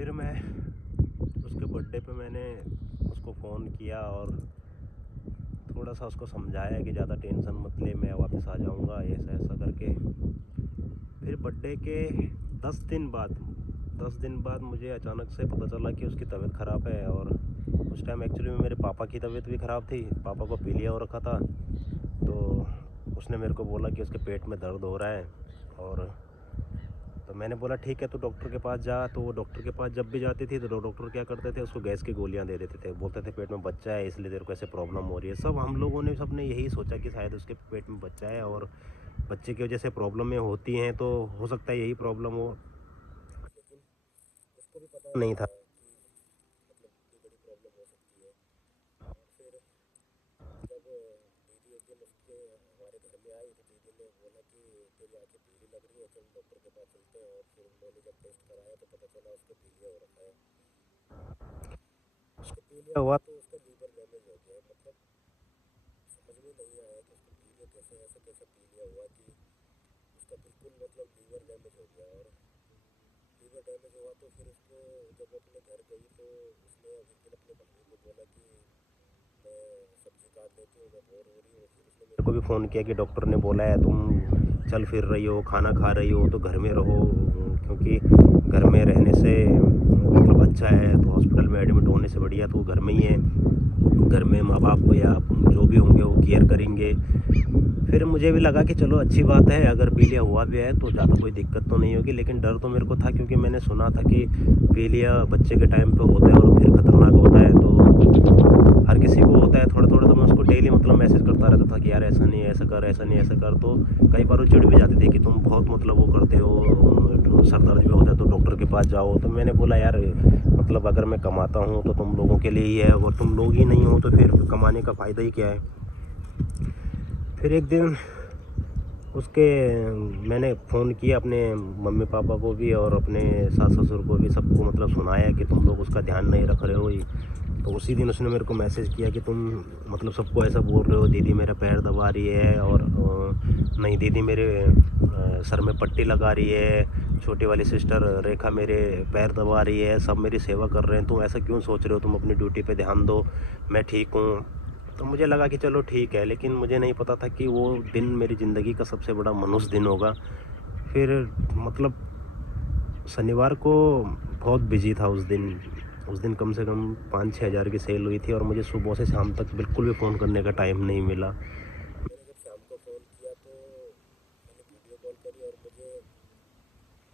फिर मैं उसके बर्थडे पे मैंने उसको फ़ोन किया और थोड़ा सा उसको समझाया कि ज़्यादा टेंशन मत ले, मैं वापस आ जाऊँगा, ऐसा ऐसा करके। फिर बर्थडे के 10 दिन बाद मुझे अचानक से पता चला कि उसकी तबीयत ख़राब है। और उस टाइम एक्चुअली में मेरे पापा की तबीयत भी ख़राब थी, पापा को पीलिया हो रखा था। तो उसने मेरे को बोला कि उसके पेट में दर्द हो रहा है। और तो मैंने बोला ठीक है, तो डॉक्टर के पास जा। तो वो डॉक्टर के पास जब भी जाती थी तो डॉक्टर क्या करते थे, उसको गैस की गोलियां दे देते थे, बोलते थे पेट में बच्चा है इसलिए तेरे को ऐसे प्रॉब्लम हो रही है। सब हम लोगों ने सबने यही सोचा कि शायद उसके पेट में बच्चा है और बच्चे की वजह से प्रॉब्लमें होती हैं, तो हो सकता है यही प्रॉब्लम हो। लेकिन उसको भी पता नहीं था कि मतलब इतनी बड़ी प्रॉब्लम हो सकती है। और फिर जब दीदी एक दिन उसके हमारे घर में आई तो दीदी ने बोला कि तेरी आंखें पीली लग रही है, चल डॉक्टर के पास चलते हैं। और फिर उन्होंने जब टेस्ट कराया तो पता चला उसको पीलिया हो रखा है। उसको पीलिया हुआ तो उसका लीवर डैमेज हो गया है। मतलब समझ में नहीं आया कि उसको पीलिया कैसे, ऐसे कैसे पीलिया हुआ कि उसका बिल्कुल मतलब लीवर डैमेज हो गया। और लीवर डैमेज हुआ तो फिर उसको जब अपने घर गई तो उसने एक दिन अपने भाभी को बोला कि मैं सब्जी काट देती हूँ, मैं बोर हो रही हूँ। फिर उसने मेरे को भी फ़ोन किया कि डॉक्टर ने बोला है तुम चल फिर रही हो, खाना खा रही हो, तो घर में रहो, क्योंकि घर में रहने से मतलब अच्छा है। तो हॉस्पिटल में एडमिट होने से बढ़िया तो घर में ही है, घर में माँ बाप या जो भी होंगे वो केयर करेंगे। फिर मुझे भी लगा कि चलो अच्छी बात है, अगर पीलिया हुआ भी है तो ज़्यादा कोई दिक्कत तो नहीं होगी। लेकिन डर तो मेरे को था, क्योंकि मैंने सुना था कि पीलिया बच्चे के टाइम पे होता है और फिर ख़तरनाक होता है। तो हर किसी को होता है थोड़ा थोड़ा। तो मैं उसको डेली मतलब मैसेज करता रहता था कि यार ऐसा नहीं, ऐसा कर, ऐसा नहीं, ऐसा कर। तो कई बार वो चिढ़ भी जाते थे कि तुम बहुत मतलब वो करते हो, सर दर्द भी होता है तो डॉक्टर के पास जाओ। तो मैंने बोला यार मतलब अगर मैं कमाता हूँ तो तुम लोगों के लिए ही है, और तुम लोग ही नहीं हो तो फिर कमाने का फ़ायदा ही क्या है। फिर एक दिन उसके मैंने फ़ोन किया अपने मम्मी पापा को भी और अपने सास ससुर को भी, सबको मतलब सुनाया कि तुम लोग उसका ध्यान नहीं रख रहे हो। तो उसी दिन उसने मेरे को मैसेज किया कि तुम मतलब सबको ऐसा बोल रहे हो, दीदी मेरा पैर दबा रही है, और नहीं दीदी मेरे सर में पट्टी लगा रही है, छोटी वाली सिस्टर रेखा मेरे पैर दबा रही है, सब मेरी सेवा कर रहे हैं, तुम ऐसा क्यों सोच रहे हो, तुम अपनी ड्यूटी पे ध्यान दो, मैं ठीक हूँ। तो मुझे लगा कि चलो ठीक है, लेकिन मुझे नहीं पता था कि वो दिन मेरी ज़िंदगी का सबसे बड़ा मनुष्य दिन होगा। फिर मतलब शनिवार को बहुत बिजी था उस दिन कम से कम 5-6 हज़ार की सेल हुई थी और मुझे सुबह से शाम तक बिल्कुल भी फ़ोन करने का टाइम नहीं मिला। मैंने जब शाम को फ़ोन किया तो मैंने वीडियो कॉल करी और मुझे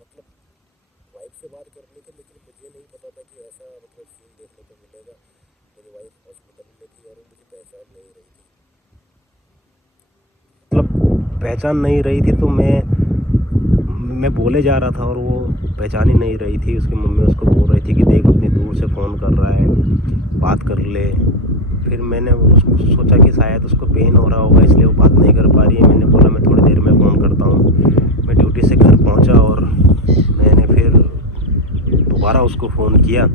मतलब वाइफ से बात करनी थी, लेकिन मुझे नहीं पता था कि ऐसा मतलब सीन देखने को मिलेगा। मेरी वाइफ हॉस्पिटल में थी और वो मुझे पहचान नहीं रही थी। मतलब पहचान नहीं रही थी तो मैं बोले जा रहा था और वो पहचान ही नहीं रही थी। उसकी मम्मी उसको बोल रही थी कि देख उतनी दूर से फ़ोन कर रहा है, बात कर ले। फिर मैंने उसको सोचा कि शायद उसको पेन हो रहा होगा इसलिए वो बात नहीं कर पा रही है। मैंने बोला मैं थोड़ी देर में फ़ोन करता हूँ। मैं ड्यूटी से घर पहुँचा और मैंने फिर दोबारा उसको फ़ोन किया। जब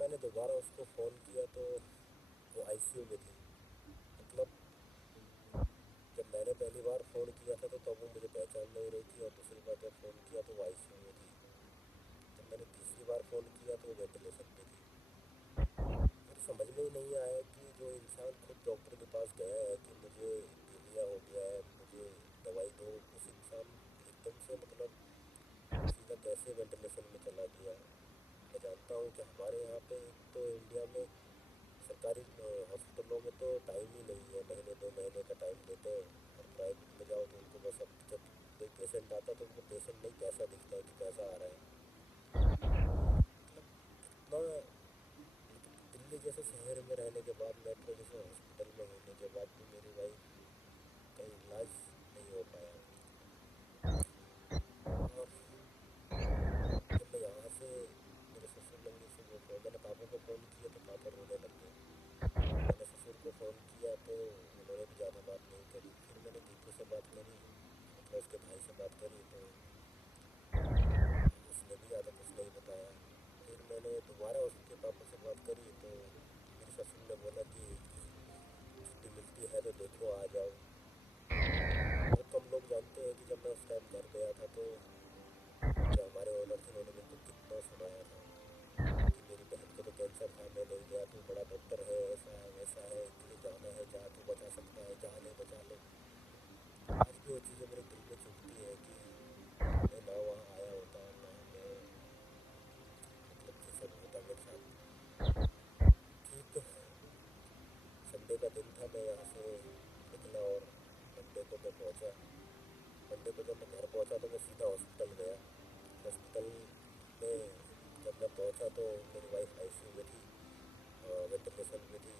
मैंने दोबारा उसको फ़ोन किया तो वो आईसीयू में थी। मतलब जब मैंने पहली बार फ़ोन किया था तो तब वो मुझे पहचान नहीं रही थी और दूसरी बार जब फ़ोन किया तो वो आईसीयू में थी। जब मैंने तीसरी बार फ़ोन किया तो वो वेंटिलेशन पे थी। फिर समझ में ही नहीं आया कि जो इंसान खुद डॉक्टर के पास गया है कि मुझे पीलिया हो गया है, मुझे दवाई दो, उस इंसान एकदम से मतलब सीधा कैसे वेंटिलेशन में चला गया। मैं जानता हूँ कि हमारे यहाँ पे एक तो इंडिया में सरकारी हॉस्पिटलों में तो टाइम ही नहीं है, महीने 2 महीने का टाइम देते हैं। और प्राइवेट में जाओ तो उनको बस, अब जब कोई पेशेंट आता है तो उनको पेशेंट नहीं कैसा दिखता है कि कैसा आ रहा है। मतलब इतना मतलब दिल्ली जैसे शहर में रहने के बाद, मेट्रो जैसे हॉस्पिटल में होने के बाद भी मेरी वाइफ का इलाज नहीं हो पाया। और जब मैं यहाँ से मेरे ससुर लोग से वो मैंने पापा को फ़ोन किया तो पापा रोने लग गए। मैंने ससुर को फ़ोन किया तो उन्होंने भी ज़्यादा बात नहीं करी। फिर मैंने दीपू से बात करी, मतलब उसके भाई से बात करी, तो उसने भी ज़्यादा कुछ नहीं बताया। फिर मैंने दोबारा उसके पापा से बात करी तो मेरे ससुर ने बोला कि छुट्टी मिलती है तो देखो आ जाओ। बहुत कम लोग जानते हैं कि जब मैं उस टाइम घर गया था तो जो हमारे ओनर थे उन्होंने मेरे को कितना पहुंचा तो मैं सीधा हॉस्पिटल गया। हॉस्पिटल में जब मैं पहुंचा तो मेरी वाइफ आईसीयू में थी, वेंटिलेशन में थी।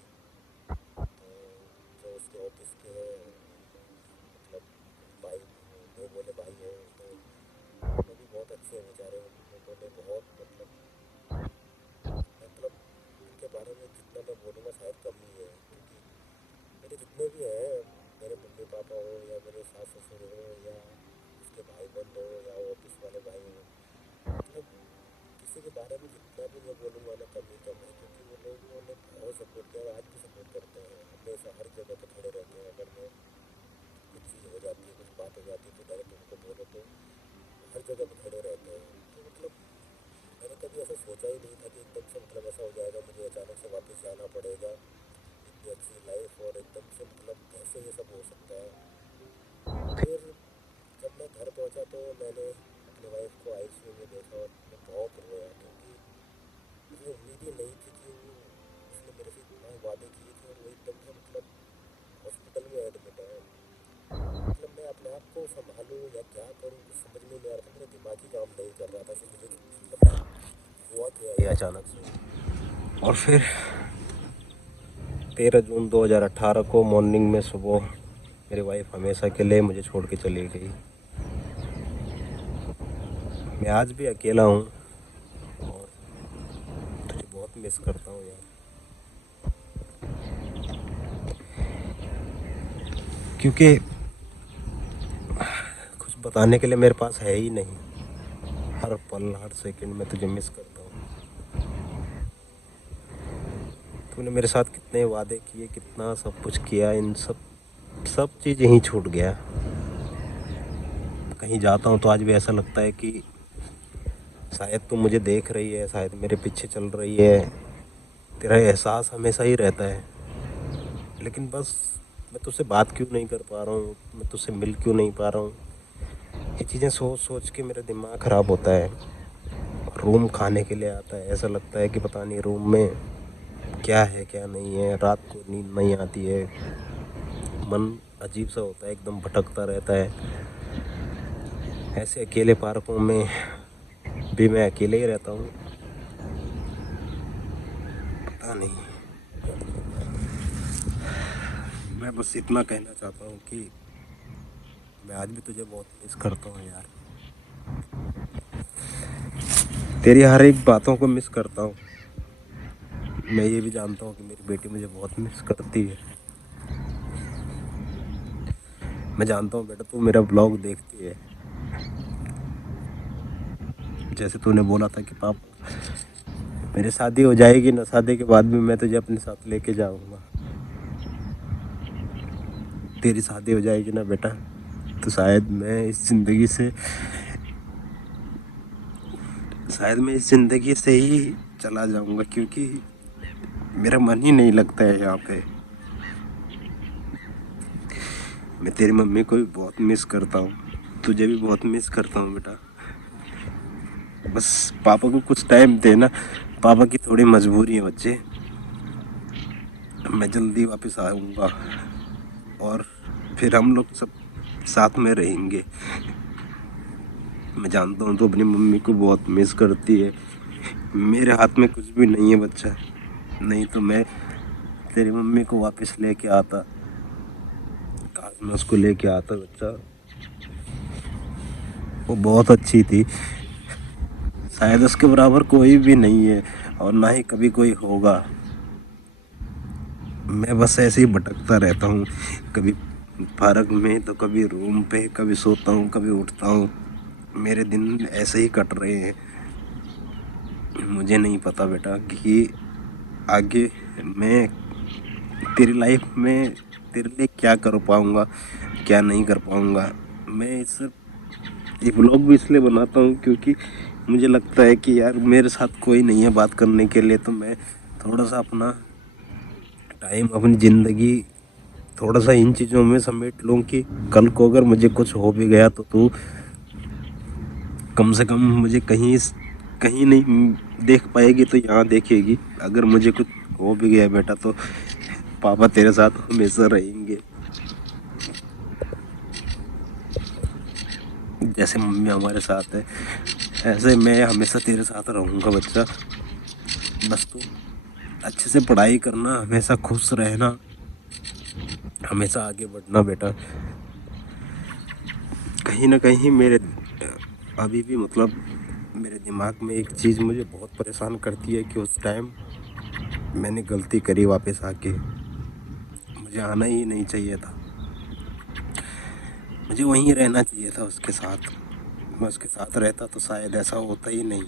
तो जो उसके ऑफिस के मतलब भाई, वो बोले भाई हैं तो वो भी बहुत अच्छे हैं बेचारे। उन्होंने बहुत मतलब उनके बारे में जितना मैं बोलूँगा शायद कम ही है, क्योंकि मेरे जितने भी हैं, मेरे मम्मी पापा हो या मेरे सास ससुर हो या उसके भाई बंद हो या ऑफिस वाले भाई हो, मतलब किसी के बारे में जितना भी मैं बोलूँगा ना कम ही कम है, क्योंकि वो लोगों ने बहुत सपोर्ट किया और आज भी सपोर्ट करते हैं। हमेशा हर जगह पे खड़े रहते हैं। अगर मैं कुछ चीज़ हो जाती है, कुछ बात हो जाती है तो डायरेक्ट उनको बोलो तो हर जगह पे खड़े रहते हैं। तो मतलब मैंने कभी ऐसा सोचा ही नहीं था कि एकदम से मतलब ऐसा हो जाएगा, मुझे अचानक से वापस जाना पड़ेगा इतनी अच्छी लाइफ, और एकदम से मतलब कैसे ये सब हो सकता है। फिर जब मैं घर पहुंचा तो मैंने अपनी वाइफ को आईसीयू में देखा और मैं बहुत रोया, क्योंकि मुझे उम्मीद ही नहीं थी कि वो उसने मेरे से इतना वादे किए थे और वो एकदम से मतलब हॉस्पिटल में एडमिट है। मतलब मैं अपने आप को संभालूं या क्या करूं कुछ समझ में नहीं आ रहा था। मेरा दिमाग ही काम नहीं कर रहा था कि मुझे मतलब हुआ क्या है अचानक से। और फिर 13 जून 2018 को मॉर्निंग में सुबह मेरी वाइफ हमेशा के लिए मुझे छोड़ के चली गई। मैं आज भी अकेला हूँ और तुझे बहुत मिस करता हूँ यार, क्योंकि कुछ बताने के लिए मेरे पास है ही नहीं। हर पल हर सेकंड में तुझे मिस करता हूँ। तूने मेरे साथ कितने वादे किए, कितना सब कुछ किया, इन सब चीज़ यहीं छूट गया। कहीं जाता हूँ तो आज भी ऐसा लगता है कि शायद तू मुझे देख रही है, शायद मेरे पीछे चल रही है। तेरा एहसास हमेशा ही रहता है, लेकिन बस मैं तुझसे बात क्यों नहीं कर पा रहा हूँ, मैं तुझसे मिल क्यों नहीं पा रहा हूँ। ये चीज़ें सोच सोच के मेरा दिमाग ख़राब होता है। रूम खाने के लिए आता है, ऐसा लगता है कि पता नहीं रूम में क्या है क्या नहीं है। रात को नींद नहीं आती है, मन अजीब सा होता है, एकदम भटकता रहता है। ऐसे अकेले पार्कों में भी मैं अकेले ही रहता हूँ, पता नहीं। मैं बस इतना कहना चाहता हूँ कि मैं आज भी तुझे बहुत मिस करता हूँ यार। तेरी हर एक बातों को मिस करता हूँ। मैं ये भी जानता हूँ कि मेरी बेटी मुझे बहुत मिस करती है। मैं जानता हूँ बेटा तू मेरा ब्लॉग देखती है। जैसे तूने बोला था कि पापा मेरी शादी हो जाएगी ना, शादी के बाद भी मैं तुझे अपने साथ लेके जाऊँगा। तेरी शादी हो जाएगी ना बेटा, तो शायद मैं इस ज़िंदगी से ही चला जाऊँगा, क्योंकि मेरा मन ही नहीं लगता है यहाँ पे। मैं तेरी मम्मी को भी बहुत मिस करता हूँ, तुझे भी बहुत मिस करता हूँ बेटा। बस पापा को कुछ टाइम देना, पापा की थोड़ी मजबूरी है बच्चे। मैं जल्दी वापस आऊँगा और फिर हम लोग सब साथ में रहेंगे। मैं जानता हूँ तो अपनी मम्मी को बहुत मिस करती है। मेरे हाथ में कुछ भी नहीं है बच्चा, नहीं तो मैं तेरी मम्मी को वापस लेके आता। काश मैं उसको लेके आता बच्चा, वो बहुत अच्छी थी। शायद उसके बराबर कोई भी नहीं है और ना ही कभी कोई होगा। मैं बस ऐसे ही भटकता रहता हूँ, कभी पार्क में तो कभी रूम पे, कभी सोता हूँ कभी उठता हूँ। मेरे दिन ऐसे ही कट रहे हैं। मुझे नहीं पता बेटा कि आगे मैं तेरी लाइफ में तेरे लिए क्या कर पाऊँगा, क्या नहीं कर पाऊँगा। मैं ये ब्लॉग भी इसलिए बनाता हूँ क्योंकि मुझे लगता है कि यार मेरे साथ कोई नहीं है बात करने के लिए, तो मैं थोड़ा सा अपना टाइम, अपनी ज़िंदगी थोड़ा सा इन चीज़ों में समेट लूँ कि कल को अगर मुझे कुछ हो भी गया तो तू कम से कम मुझे कहीं कहीं नहीं देख पाएगी तो यहाँ देखेगी। अगर मुझे कुछ हो भी गया बेटा तो पापा तेरे साथ हमेशा रहेंगे। जैसे मम्मी हमारे साथ है ऐसे मैं हमेशा तेरे साथ रहूँगा बच्चा। बस तू अच्छे से पढ़ाई करना, हमेशा खुश रहना, हमेशा आगे बढ़ना बेटा। कहीं ना कहीं मेरे अभी भी मतलब मेरे दिमाग में एक चीज़ मुझे बहुत परेशान करती है कि उस टाइम मैंने गलती करी वापस आके। मुझे आना ही नहीं चाहिए था, मुझे वहीं रहना चाहिए था उसके साथ। मैं उसके साथ रहता तो शायद ऐसा होता ही नहीं।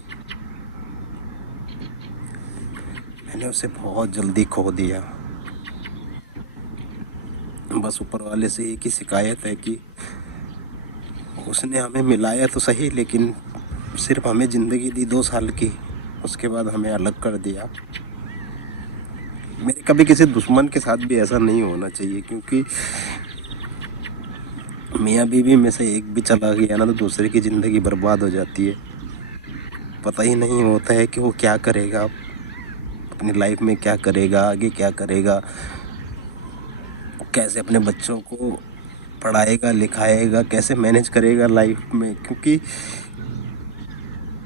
मैंने उसे बहुत जल्दी खो दिया। बस ऊपर वाले से एक ही शिकायत है कि उसने हमें मिलाया तो सही, लेकिन सिर्फ हमें ज़िंदगी दी 2 साल की, उसके बाद हमें अलग कर दिया। मेरे कभी किसी दुश्मन के साथ भी ऐसा नहीं होना चाहिए, क्योंकि मियाँ बीवी में से एक भी चला गया ना तो दूसरे की ज़िंदगी बर्बाद हो जाती है। पता ही नहीं होता है कि वो क्या करेगा, अपनी लाइफ में क्या करेगा, आगे क्या करेगा, कैसे अपने बच्चों को पढ़ाएगा लिखाएगा, कैसे मैनेज करेगा लाइफ में। क्योंकि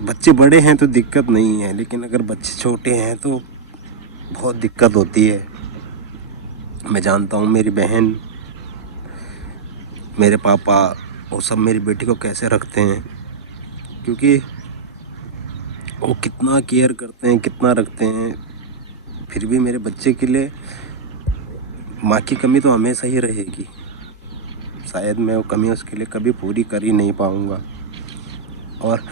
बच्चे बड़े हैं तो दिक्कत नहीं है, लेकिन अगर बच्चे छोटे हैं तो बहुत दिक्कत होती है। मैं जानता हूँ मेरी बहन, मेरे पापा वो सब मेरी बेटी को कैसे रखते हैं, क्योंकि वो कितना केयर करते हैं, कितना रखते हैं। फिर भी मेरे बच्चे के लिए माँ की कमी तो हमेशा ही रहेगी। शायद मैं वो कमी उसके लिए कभी पूरी कर ही नहीं पाऊँगा। और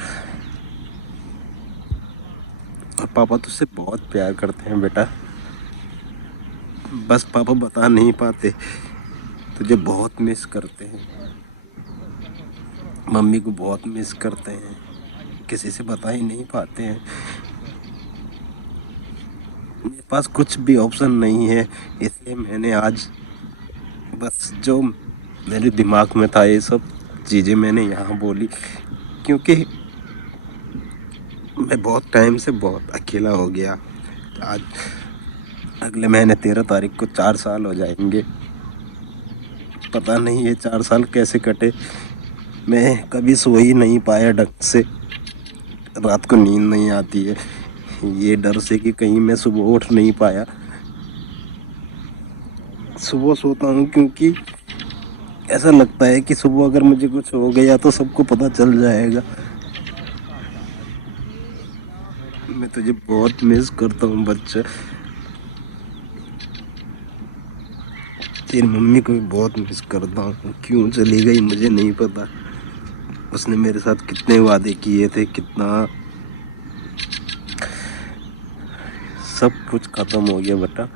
पापा तुझसे बहुत प्यार करते हैं बेटा, बस पापा बता नहीं पाते, तुझे बहुत मिस करते हैं, मम्मी को बहुत मिस करते हैं, किसी से बता ही नहीं पाते हैं। मेरे पास कुछ भी ऑप्शन नहीं है, इसलिए मैंने आज बस जो मेरे दिमाग में था ये सब चीज़ें मैंने यहाँ बोली, क्योंकि मैं बहुत टाइम से बहुत अकेला हो गया। आज अगले महीने 13 तारीख को 4 साल हो जाएंगे। पता नहीं ये 4 साल कैसे कटे। मैं कभी सो ही नहीं पाया ढंग से, रात को नींद नहीं आती है ये डर से कि कहीं मैं सुबह उठ नहीं पाया। सुबह सोता हूँ क्योंकि ऐसा लगता है कि सुबह अगर मुझे कुछ हो गया तो सबको पता चल जाएगा। मैं तुझे बहुत मिस करता हूँ बच्चा। तेरी मम्मी को भी बहुत मिस करता हूँ, क्यों चली गई मुझे नहीं पता। उसने मेरे साथ कितने वादे किए थे, कितना सब कुछ ख़त्म हो गया बेटा।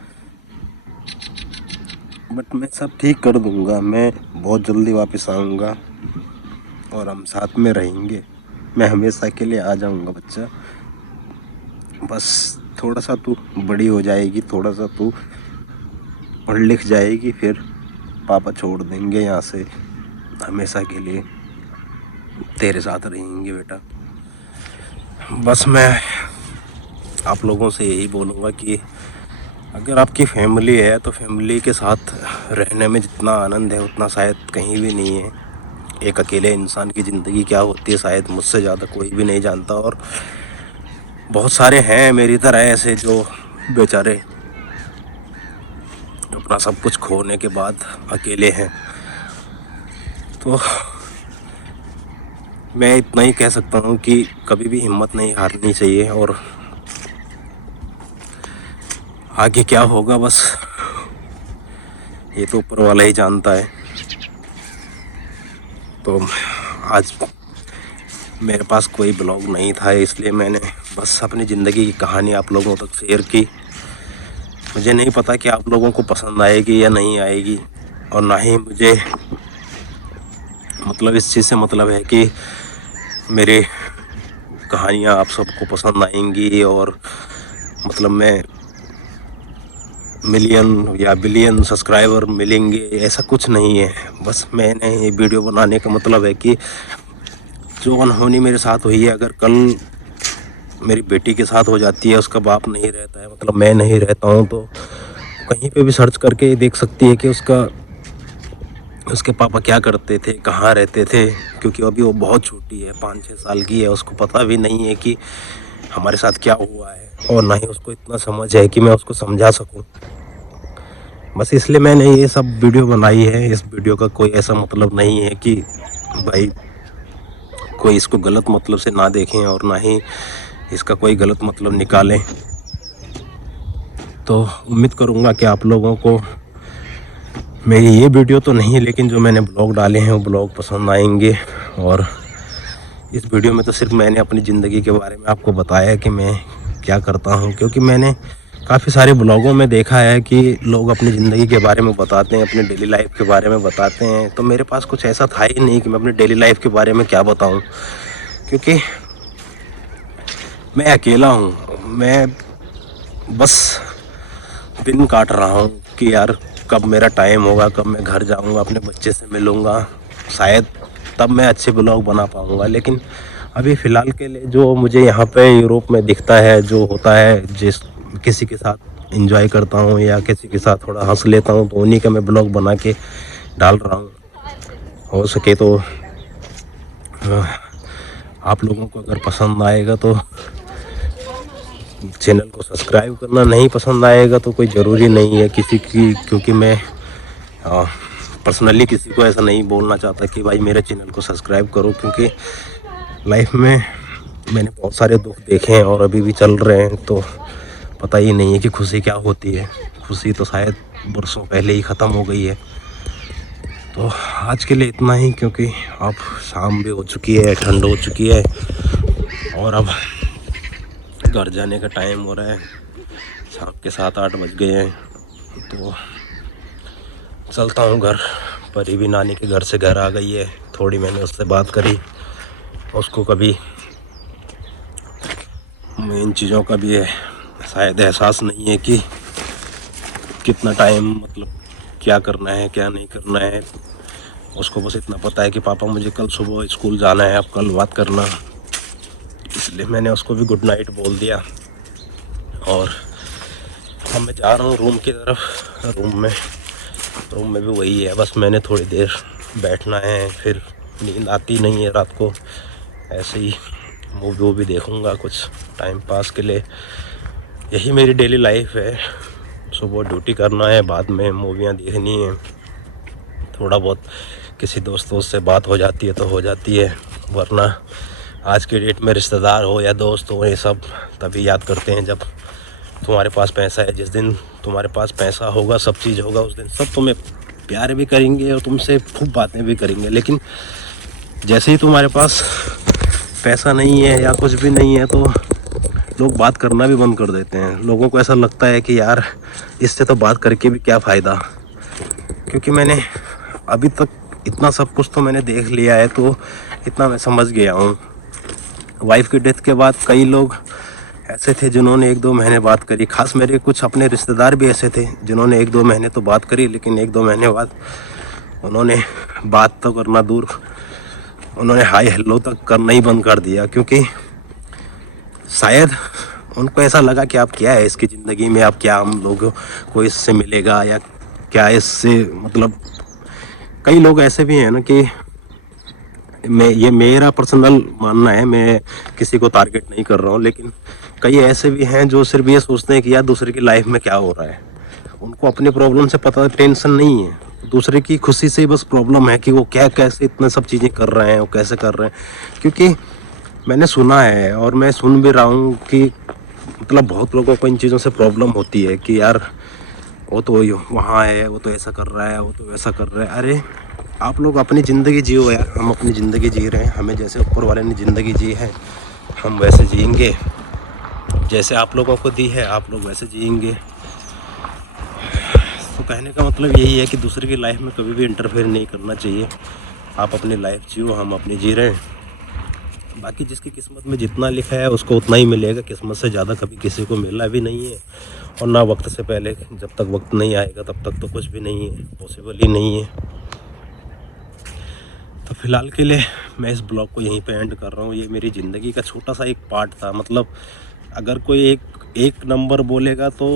बट मैं सब ठीक कर दूँगा, मैं बहुत जल्दी वापस आऊँगा और हम साथ में रहेंगे। मैं हमेशा के लिए आ जाऊँगा बच्चा। बस थोड़ा सा तू बड़ी हो जाएगी, थोड़ा सा तू पढ़ लिख जाएगी, फिर पापा छोड़ देंगे यहाँ से, हमेशा के लिए तेरे साथ रहेंगे बेटा। बस मैं आप लोगों से यही बोलूँगा कि अगर आपकी फैमिली है तो फैमिली के साथ रहने में जितना आनंद है उतना शायद कहीं भी नहीं है। एक अकेले इंसान की ज़िंदगी क्या होती है शायद मुझसे ज़्यादा कोई भी नहीं जानता। और बहुत सारे हैं मेरी तरह ऐसे जो बेचारे अपना सब कुछ खोने के बाद अकेले हैं। तो मैं इतना ही कह सकता हूँ कि कभी भी हिम्मत नहीं हारनी चाहिए, और आगे क्या होगा बस ये तो ऊपर वाला ही जानता है। तो आज मेरे पास कोई ब्लॉग नहीं था, इसलिए मैंने बस अपनी ज़िंदगी की कहानी आप लोगों तक शेयर की। मुझे नहीं पता कि आप लोगों को पसंद आएगी या नहीं आएगी, और ना ही मुझे मतलब इस चीज़ से मतलब है कि मेरी कहानियाँ आप सबको पसंद आएंगी और मतलब मैं मिलियन या बिलियन सब्सक्राइबर मिलेंगे, ऐसा कुछ नहीं है। बस मैंने ये वीडियो बनाने का मतलब है कि जो अनहोनी मेरे साथ हुई है, अगर कल मेरी बेटी के साथ हो जाती है, उसका बाप नहीं रहता है, मतलब मैं नहीं रहता हूँ, तो कहीं पे भी सर्च करके देख सकती है कि उसका उसके पापा क्या करते थे, कहाँ रहते थे, क्योंकि अभी वो बहुत छोटी है, 5-6 साल की है। उसको पता भी नहीं है कि हमारे साथ क्या हुआ है, और ना ही उसको इतना समझ है कि मैं उसको समझा सकूं। बस इसलिए मैंने ये सब वीडियो बनाई है। इस वीडियो का कोई ऐसा मतलब नहीं है कि भाई कोई इसको गलत मतलब से ना देखें, और ना ही इसका कोई गलत मतलब निकालें। तो उम्मीद करूँगा कि आप लोगों को मेरी ये वीडियो तो नहीं, लेकिन जो मैंने ब्लॉग डाले हैं वो ब्लॉग पसंद आएंगे। और इस वीडियो में तो सिर्फ मैंने अपनी ज़िंदगी के बारे में आपको बताया कि मैं क्या करता हूँ, क्योंकि मैंने काफ़ी सारे ब्लॉगों में देखा है कि लोग अपनी ज़िंदगी के बारे में बताते हैं, अपनी डेली लाइफ के बारे में बताते हैं। तो मेरे पास कुछ ऐसा था ही नहीं कि मैं अपनी डेली लाइफ के बारे में क्या बताऊँ, क्योंकि मैं अकेला हूँ। मैं बस दिन काट रहा हूँ कि यार कब मेरा टाइम होगा, कब मैं घर जाऊँगा, अपने बच्चे से मिलूँगा, शायद तब मैं अच्छे ब्लॉग बना पाऊँगा। लेकिन अभी फ़िलहाल के लिए जो मुझे यहाँ पे यूरोप में दिखता है, जो होता है, जिस किसी के साथ एंजॉय करता हूँ या किसी के साथ थोड़ा हंस लेता हूँ, तो उन्हीं का मैं ब्लॉग बना के डाल रहा हूँ। हो सके तो आप लोगों को अगर पसंद आएगा तो चैनल को सब्सक्राइब करना, नहीं पसंद आएगा तो कोई ज़रूरी नहीं है किसी की, क्योंकि मैं पर्सनली किसी को ऐसा नहीं बोलना चाहता कि भाई मेरे चैनल को सब्सक्राइब करो, क्योंकि लाइफ में मैंने बहुत सारे दुख देखे हैं और अभी भी चल रहे हैं। तो पता ही नहीं है कि खुशी क्या होती है। खुशी तो शायद बरसों पहले ही ख़त्म हो गई है। तो आज के लिए इतना ही, क्योंकि अब शाम भी हो चुकी है, ठंड हो चुकी है, और अब घर जाने का टाइम हो रहा है। शाम के 7-8 बज गए हैं। तो चलता हूँ घर। परी भी नानी के घर से घर आ गई है। थोड़ी मैंने उससे बात करी। उसको कभी इन चीज़ों का भी है शायद एहसास नहीं है कि कितना टाइम, मतलब क्या करना है क्या नहीं करना है। उसको बस इतना पता है कि पापा मुझे कल सुबह स्कूल जाना है, अब कल बात करना। इसलिए मैंने उसको भी गुड नाइट बोल दिया, और अब मैं जा रहा हूँ रूम की तरफ। रूम में भी वही है, बस मैंने थोड़ी देर बैठना है, फिर नींद आती नहीं है रात को। ऐसे ही मूवी देखूँगा कुछ टाइम पास के लिए। यही मेरी डेली लाइफ है। सुबह ड्यूटी करना है, बाद में मूवियाँ देखनी है। थोड़ा बहुत किसी दोस्तों से बात हो जाती है तो हो जाती है, वरना आज के डेट में रिश्तेदार हो या दोस्त हो, ये सब तभी याद करते हैं जब तुम्हारे पास पैसा है। जिस दिन तुम्हारे पास पैसा होगा, सब चीज़ होगा, उस दिन सब तुम्हें प्यार भी करेंगे और तुमसे खूब बातें भी करेंगे। लेकिन जैसे ही तुम्हारे पास पैसा नहीं है या कुछ भी नहीं है, तो लोग बात करना भी बंद कर देते हैं। लोगों को ऐसा लगता है कि यार इससे तो बात करके भी क्या फ़ायदा। क्योंकि मैंने अभी तक इतना सब कुछ तो मैंने देख लिया है, तो इतना मैं समझ गया हूँ। वाइफ की डेथ के बाद कई लोग ऐसे थे जिन्होंने 1-2 महीने बात करी। खास मेरे कुछ अपने रिश्तेदार भी ऐसे थे जिन्होंने 1-2 महीने तो बात करी, लेकिन 1-2 महीने बाद उन्होंने बात तो करना दूर, उन्होंने हाय हेलो तक करना ही बंद कर दिया। क्योंकि शायद उनको ऐसा लगा कि आप क्या है इसकी ज़िंदगी में, आप क्या हम लोगों को इससे मिलेगा, या क्या इससे, मतलब कई लोग ऐसे भी हैं ना कि ये मेरा पर्सनल मानना है, मैं किसी को टारगेट नहीं कर रहा हूँ, लेकिन कई ऐसे भी हैं जो सिर्फ ये सोचते हैं कि यार दूसरे की लाइफ में क्या हो रहा है। उनको अपनी प्रॉब्लम से पता टेंशन नहीं है, दूसरे की खुशी से ही बस प्रॉब्लम है कि वो क्या कैसे इतने सब चीज़ें कर रहे हैं, वो कैसे कर रहे हैं। क्योंकि मैंने सुना है और मैं सुन भी रहा हूँ कि मतलब बहुत लोगों को इन चीज़ों से प्रॉब्लम होती है कि यार वो तो वहाँ है, वो तो ऐसा कर रहा है, वो तो वैसा कर रहा है। अरे आप लोग अपनी ज़िंदगी जियो यार, हम अपनी ज़िंदगी जी रहे हैं। हमें जैसे ऊपर वाले ने ज़िंदगी जी है, हम वैसे जिएंगे। जैसे आप लोगों को दी है, आप लोग वैसे जिएंगे। तो कहने का मतलब यही है कि दूसरे की लाइफ में कभी भी इंटरफेयर नहीं करना चाहिए। आप अपनी लाइफ जियो, हम अपनी जी रहे हैं। बाकी जिसकी किस्मत में जितना लिखा है उसको उतना ही मिलेगा। किस्मत से ज़्यादा कभी किसी को मिलना भी नहीं है, और ना वक्त से पहले। जब तक वक्त नहीं आएगा तब तक तो कुछ भी नहीं है, पॉसिबल ही नहीं है। तो फ़िलहाल के लिए मैं इस ब्लॉग को यहीं पे एंड कर रहा हूँ। ये मेरी ज़िंदगी का छोटा सा एक पार्ट था। मतलब अगर कोई एक एक नंबर बोलेगा तो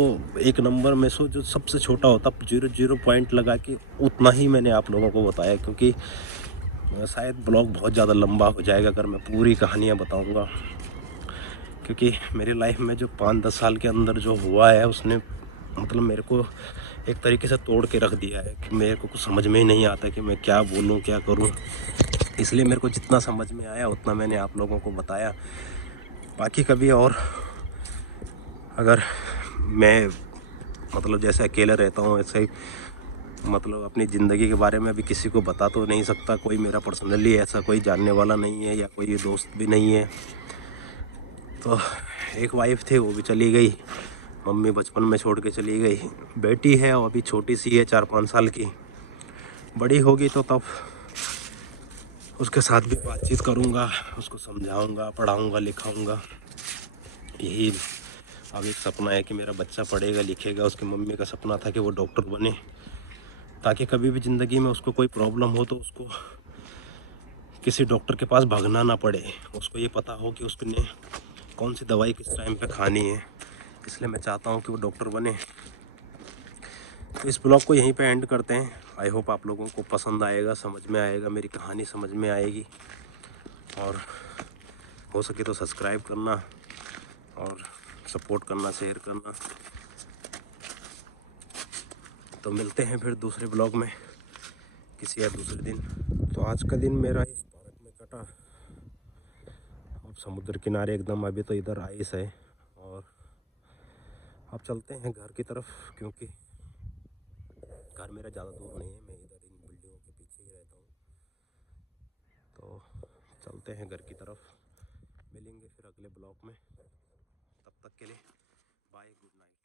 एक नंबर में से जो सबसे छोटा होता 0 पॉइंट लगा के उतना ही मैंने आप लोगों को बताया, क्योंकि शायद ब्लॉग बहुत ज़्यादा लंबा हो जाएगा अगर मैं पूरी कहानियाँ बताऊँगा। क्योंकि मेरी लाइफ में जो 5-10 साल के अंदर जो हुआ है उसने मतलब मेरे को एक तरीके से तोड़ के रख दिया है कि मेरे को कुछ समझ में ही नहीं आता कि मैं क्या बोलूँ क्या करूँ। इसलिए मेरे को जितना समझ में आया उतना मैंने आप लोगों को बताया। बाकी कभी और अगर मैं मतलब जैसे अकेले रहता हूँ ऐसे ही मतलब अपनी ज़िंदगी के बारे में अभी किसी को बता तो नहीं सकता, कोई मेरा पर्सनली ऐसा कोई जानने वाला नहीं है या कोई दोस्त भी नहीं है। तो एक वाइफ थी वो भी चली गई, मम्मी बचपन में छोड़ के चली गई, बेटी है वो अभी छोटी सी है 4-5 साल की, बड़ी होगी तो तब उसके साथ भी बातचीत करूँगा, उसको समझाऊँगा पढ़ाऊँगा लिखाऊँगा। यही अब एक सपना है कि मेरा बच्चा पढ़ेगा लिखेगा, उसकी मम्मी का सपना था कि वो डॉक्टर बने, ताकि कभी भी ज़िंदगी में उसको कोई प्रॉब्लम हो तो उसको किसी डॉक्टर के पास भागना ना पड़े, उसको ये पता हो कि उसने कौन सी दवाई किस टाइम पे खानी है। इसलिए मैं चाहता हूँ कि वो डॉक्टर बने। तो इस ब्लॉग को यहीं पे एंड करते हैं। आई होप आप लोगों को पसंद आएगा, समझ में आएगा, मेरी कहानी समझ में आएगी। और हो सके तो सब्सक्राइब करना और सपोर्ट करना, शेयर करना। तो मिलते हैं फिर दूसरे ब्लॉग में किसी या दूसरे दिन। तो आज का दिन मेरा इस पार्क में कटा। अब समुद्र किनारे एकदम, अभी तो इधर आइस है और अब चलते हैं घर की तरफ, क्योंकि घर मेरा ज़्यादा दूर नहीं है, मैं इधर इन बिल्डिंगों के पीछे ही रहता हूँ। तो चलते हैं घर की तरफ, मिलेंगे फिर अगले ब्लॉग में। तब तक के लिए बाय, गुड नाइट।